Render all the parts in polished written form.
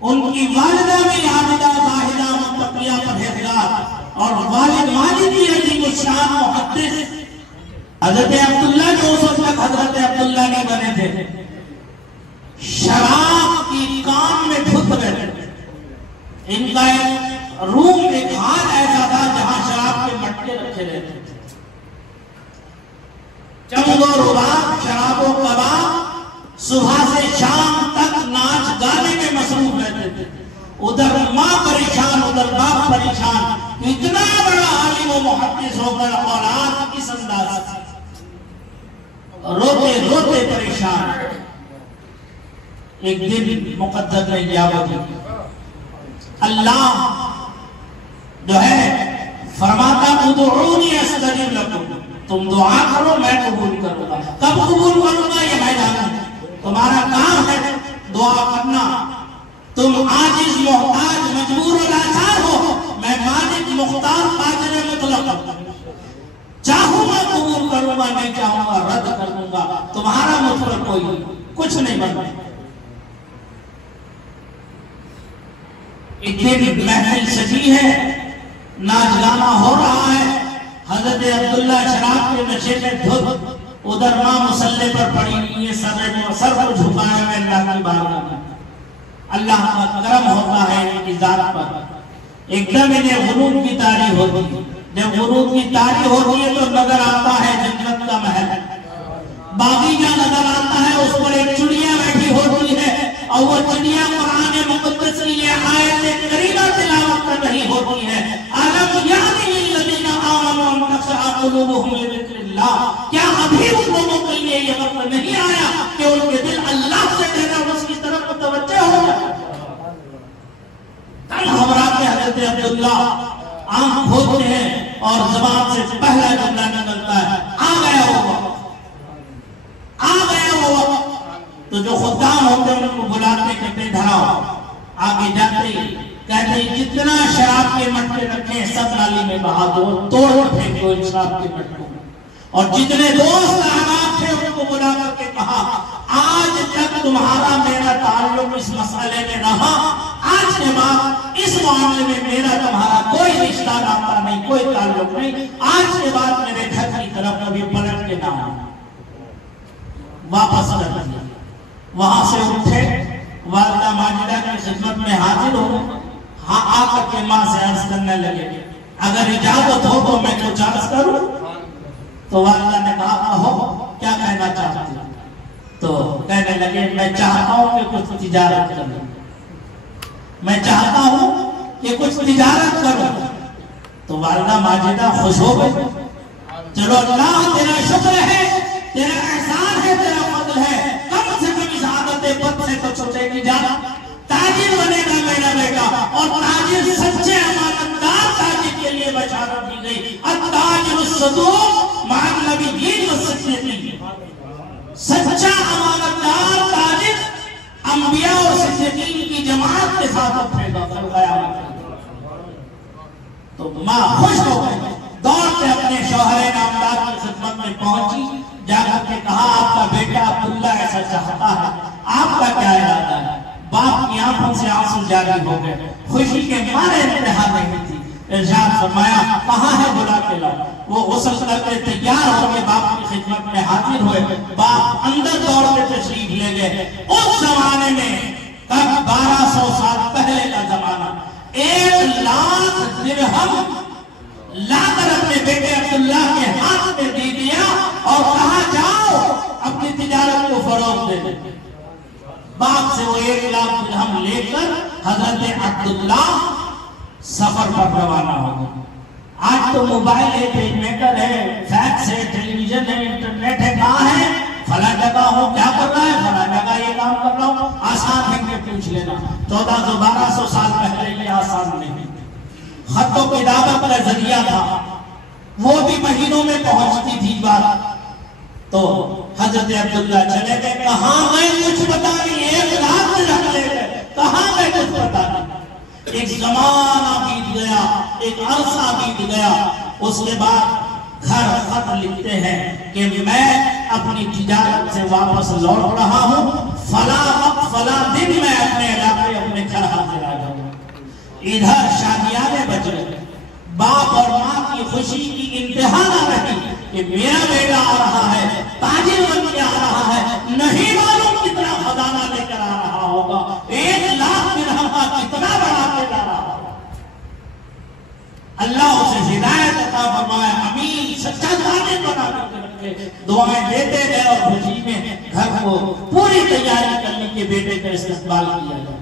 उनकी वालिदा भी आबिदा जाहिदा मुत्तकिया परहेजगार और वालिद मालिद भी अजीब शान मुहद्दिस हजरत अब्दुल्ला जो उस वक्त तक हजरत अब्दुल्ला नहीं बने थे, शराब की काम में धुत गए। इनका एक रूम एक हाल ऐसा था जहां शराब के मटके रखे रहते थे। चंगो रुबाब शराबो कबाब सुबह से शाम तक नाच गाने में मसरूफ रहते थे। उधर माँ परेशान उधर बाप परेशान। इतना बड़ा आलिम व मुहद्दिस होकर औलाद किस अंदाज से रोते रोते परेशान। एक दिन मुक़द्दस ने याद अल्लाह जो है फरमाता उदऊनी अस्तजीब लकुम, तुम दुआ करो मैं कबूल करूंगा। कब कबूल करूंगा ये मैं जानूं। तुम्हारा काम है दुआ करना। तुम आजिज मोहताज मजबूर और लाचार हो, मैं मालिक मुख्तार कादिर मुतलक, चाहूंगा कबूल करूंगा नहीं चाहूंगा रद्द कर दूंगा। तुम्हारा मुझ पर कोई कुछ नहीं बनता। एक दिन महफिल सजी है, नाच गाना हो रहा है। हजरत अब्दुल्ला शराब के नशे में धुत, उधर मां मुसल्ले पर पड़ी हुई है, सर को झुकाए हुए अल्लाह की बारगाह में। अल्लाह का करम होता है इनकी जात पर। एकदम इन्हें गुरूब की तारी होती है। जब गुरूब की तारी होती है तो नजर आता है जन्नत का महल, बागीचा नजर आता है, उस पर एक चिड़िया बैठी होती है और वो चिड़िया कुरान मुक़द्दस की ये आयत करीमा तिलावत कर रही होती है। अलम यानी लिल्लज़ीना आमनू अन तख़शअ क़ुलूबुहुम लिज़िक्रिल्लाह, क्या अभी उन लोगों के लिए ये वक्त नहीं आया कि उनके दिल अल्लाह से डरे उसकी तरफ मुतवज्जह हो जाए। तब घबराते हज़रत अब्दुल्ला आंख खोलते हैं और ज़बान से पहला जुमला निकलता है आ गया वो वक्त, आ गया वो वक्त। तो जो खुदाम होते हैं उनको बुलाते कहते धराओ। आगे जाते ही कहते जितना शराब के मटके रखे सब नाली में बहा दो, तोड़ फेंको इन शराब के मटकों। और जितने दोस्त अहबाब थे उनको बुला करके कहा आज तक तुम्हारा मेरा ताल्लुक इस मसले में रहा, आज के बाद इस मामले में मेरा तुम्हारा कोई रिश्ता नाता नहीं, कोई ताल्लुक नहीं। आज के बाद मेरे घर की तरफ कभी पलट के ना आना। वापस कर दिया। वहां से उठे, वालिदा माजिदा की खिदमत में हाजिर हो। हाँ आकर के माँ से अर्ज करने लगे अगर इजाजत हो तो मैं कुछ अर्ज करूं। तो वालिदा ने कहा कहो क्या कहना चाहती हो। तो कहने लगे मैं चाहता हूं कि कुछ तिजारत करूं, मैं चाहता हूं कि कुछ तिजारत करूं। तो वालिदा माजिदा खुश हो गई। चलो अल्लाह तेरा शुक्र है, तेरा एहसान है, तेरा फजल है, कम से कम इस आदत बद से तो छूटेगी जाना। ताजिर बनेगा मेरा बेटा और ताजिर सच्चे अमानतदार ताजिर के लिए बशारत दी गई। अत्ताजिर सदूक माअ नबिय्यीन व सिद्दीकीन, सच्चा अमानतदार ताजिर अंबिया और सिद्दीकीन की जमात के साथ उठेगा क़यामत। तो माँ खुश हो गई, दौड़ते अपने शौहरे नामदार की खिदमत में पहुंची। जाकर के कहा आपका बेटा अब्दुल्ला ऐसा चाहता है, आपका क्या इरादा है। बाप की आंखों से आंसू जारी हो गए, खुशी के मारे इंतहा नहीं थी। इरशाद फरमाया कहाँ है बुला के लाओ। वो गुस्ल करके तैयार होकर बाप की खिदमत में हाजिर हुए। बाप अंदर दौड़ के तशरीफ ले गए। उस जमाने में कब 1200 साल पहले का जमाना, 1 लाख दिरहम लाकर अपने बेटे अब्दुल्ला के हाथ में दे दिया और कहा जाओ अपनी तिजारत को फरोग दे दे। बाप से वो 1 लाख दिरहम लेकर हजरत अब्दुल्ला सफर पर रवाना हो गए। आज तो मोबाइल है, पेजमेकर है, फैक्स है, टेलीविजन है, इंटरनेट है, कहाँ है फला जगह हो क्या कर रहा है, फला जगह ये काम कर रहा हूँ, आसान है कि पूछ लेना। 1400-1200 साल पहले ये आसान नहीं। खत्तो किताबत का जरिया था, वो भी महीनों में पहुंचती थी बात। तो हजरत अब्दुल्ला चले गए, कहाँ गए कुछ पता नहीं, 1 लाख रख ले गए, कहाँ गए कुछ पता नहीं। एक जमाना बीत गया, एक अरसा बीत गया। उसके बाद घर खत लिखते हैं कि मैं अपनी तिजारत से वापस लौट रहा हूँ, फला वक्त फला दिन मैं अपने इलाके अपने घर इधर शादियाने बज रहे, बाप और माँ की खुशी की इंतहा न रही कि मेरा बेटा आ रहा है, ताजिर बन के आ रहा है, नहीं मालूम कितना खजाना लेकर आ रहा होगा, 1 लाख दिरहम का कितना बढ़ा के ला रहा होगा। अल्लाह उसे हिदायत अता फरमाए, अमीन सच्चा जालिम बना करके रखे, दुआएं देते गए और खुशी में घर को पूरी तैयारी करने के बेटे का इस्तेमाल किया गया।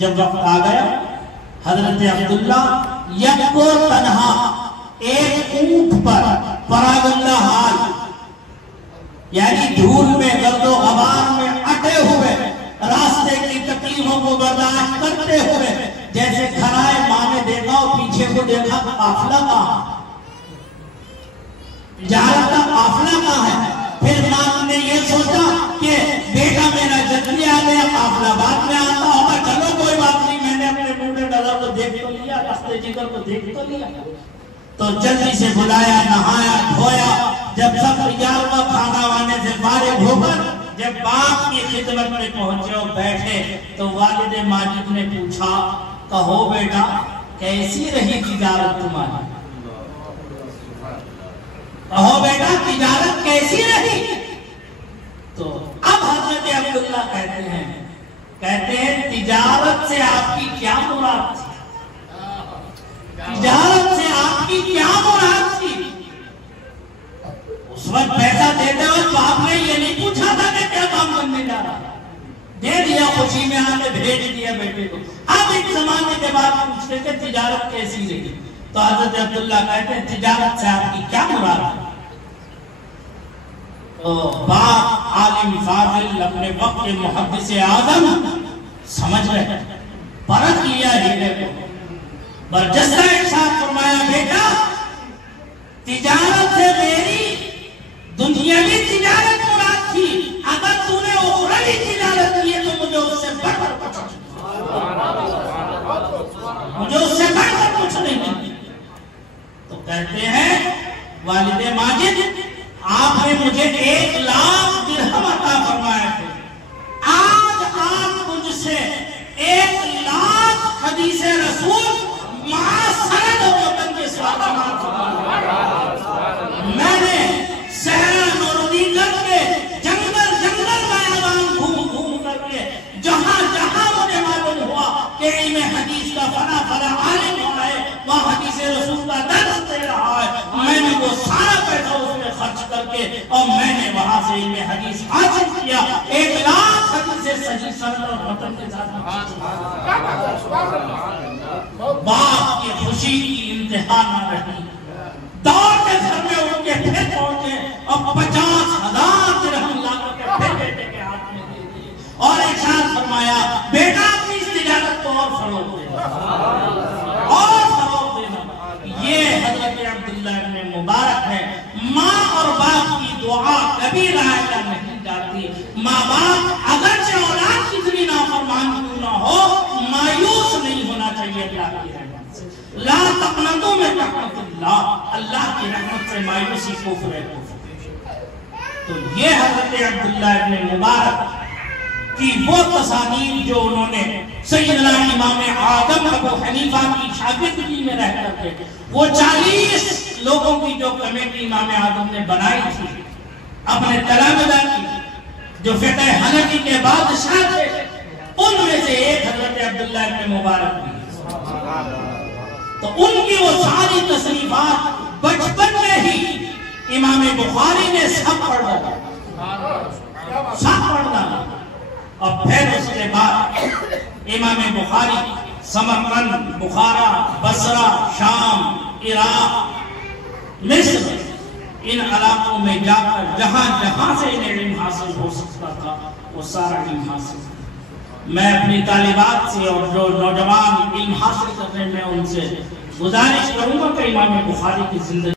जब वक्त आ गया, हजरत अब्दुल्ला यको तन्हा एक ऊंट पर परागंदा हाल, यानी धूल में गर्दो गबार में अटे हुए, रास्ते की तकलीफों को बर्दाश्त करते हुए, जैसे खराए माँ ने देखा और पीछे को देखा काफिला कहाँ, तिजारत का काफिला कहाँ है। फिर माँ ने ये सोचा कि बेटा मेरा जल्दी आ गया, काफिला बाद में आता होगा, चलो कोई बात नहीं, मैंने अपने बूढ़े दादा को देख तो लिया, रास्ते जिगर को देख तो लिया। तो जल्दी से बुलाया, नहाया धोया, जब सब तैयार हुआ, खाना वाने से फारिग होकर जब बाप की खिदमत में पहुंचे और बैठे, तो वालिद माजिद ने पूछा, कहो बेटा कैसी रही तिजारत तुम्हारी, कहो बेटा तिजारत कैसी रही। तो अब हजरत अब्दुल्ला कहते हैं तिजारत से आपकी क्या मुराद थी, तिजारत से आपकी क्या मुराद थी। उस वक्त पैसा देते वक्त बाप ने ये नहीं पूछा था कि क्या काम करने जा रहा, दे दिया, खुशी में आके भेज दिया बेटे को। अब एक जमाने के बाद पूछते थे तिजारत कैसी रही, तो हजरत अब्दुल्ला कहते हैं तिजारत से आपकी क्या मुराद है। तो बाप आलिम फाजिल अपने वक्त के मुहद्दिस आज़म समझ रहे, परख लिया हीरे को, बरजस्ता इरशाद फरमाया, बेटा तिजारत से मेरी दुनियावी तिजारत मुराद थी, अगर तूने उखरवी तिजारत की है तो मुझे उससे बढ़कर कुछ नहीं। तो कहते हैं वालिद माजिद, आपने मुझे 1 लाख दिरहम अता फरमाए थे, आज आप मुझसे 1 लाख हदीसे रसूल मासरद वतन के साथ मैंने सहरा नूरुद्दीन करके जंगल बयान घूम करके जहां जहां मुझे मालूम हुआ कि इल्म हदीस का फला आलिम है, वह हदीसे रसूल का दर्स दे रहा है, मैंने वो सारा पैसा उसमें खर्च करके और मैंने वहां से इल्म हदीस हासिल किया, 1 लाख हदीसे सही सनद और मतन के साथ। बाप की खुशी की इंतहा न रही, दौड़ के घर में उठ के फिर पहुंचे और 50,000 दिरहम ला करके फिर बेटे के हाथ में दे दिए और इरशाद फरमाया, बेटा अपनी इस तिजारत को और फरोग देना, और फरोग देना। ये हजरत अब्दुल्ला इब्न मुबारक है। माँ और बाप की दुआ कभी रायगा नहीं जाती। माँ बाप अगरचे औलाद कितनी नाफरमान क्यों ना हो, मायूस नहीं होना चाहिए अल्लाह की रहमत से। ला तक़नतू मिन रहमतिल्लाह, अल्लाह की रहमत से मायूसी कुफ्र है। तो ये हजरत अब्दुल्ला इब्न मुबारक की वो तसानीर जो उन्होंने सैयदना इमाम आदम अबू हनीफा की शागिर्दगी में रह करके वो 40 लोगों की जो कमेटी इमाम आदम ने बनाई थी अपने तलामिदा की, जो फिक़ह हनफी के बादशाह थे, उनमें से एक हजरत अब्दुल्ला इब्न मुबारक भी। तो उनकी वो सारी तसनीफात बचपन में ही इमाम बुखारी ने सब पढ़ डाला, सब पढ़ डाला। और फिर उसके बाद इमाम बुखारी समरकंद, बुखारा, बसरा, शाम, इराक, मिस्र, इन इलाकों में जाकर जहां जहां से इन्हें इल्म हासिल हो सकता था वो सारा इल्म हासिल। मैं अपनी तालिबात से और जो नौजवान इल्म हासिल करने में उनसे गुजारिश करूंगा कि इमाम बुखारी की जिंदगी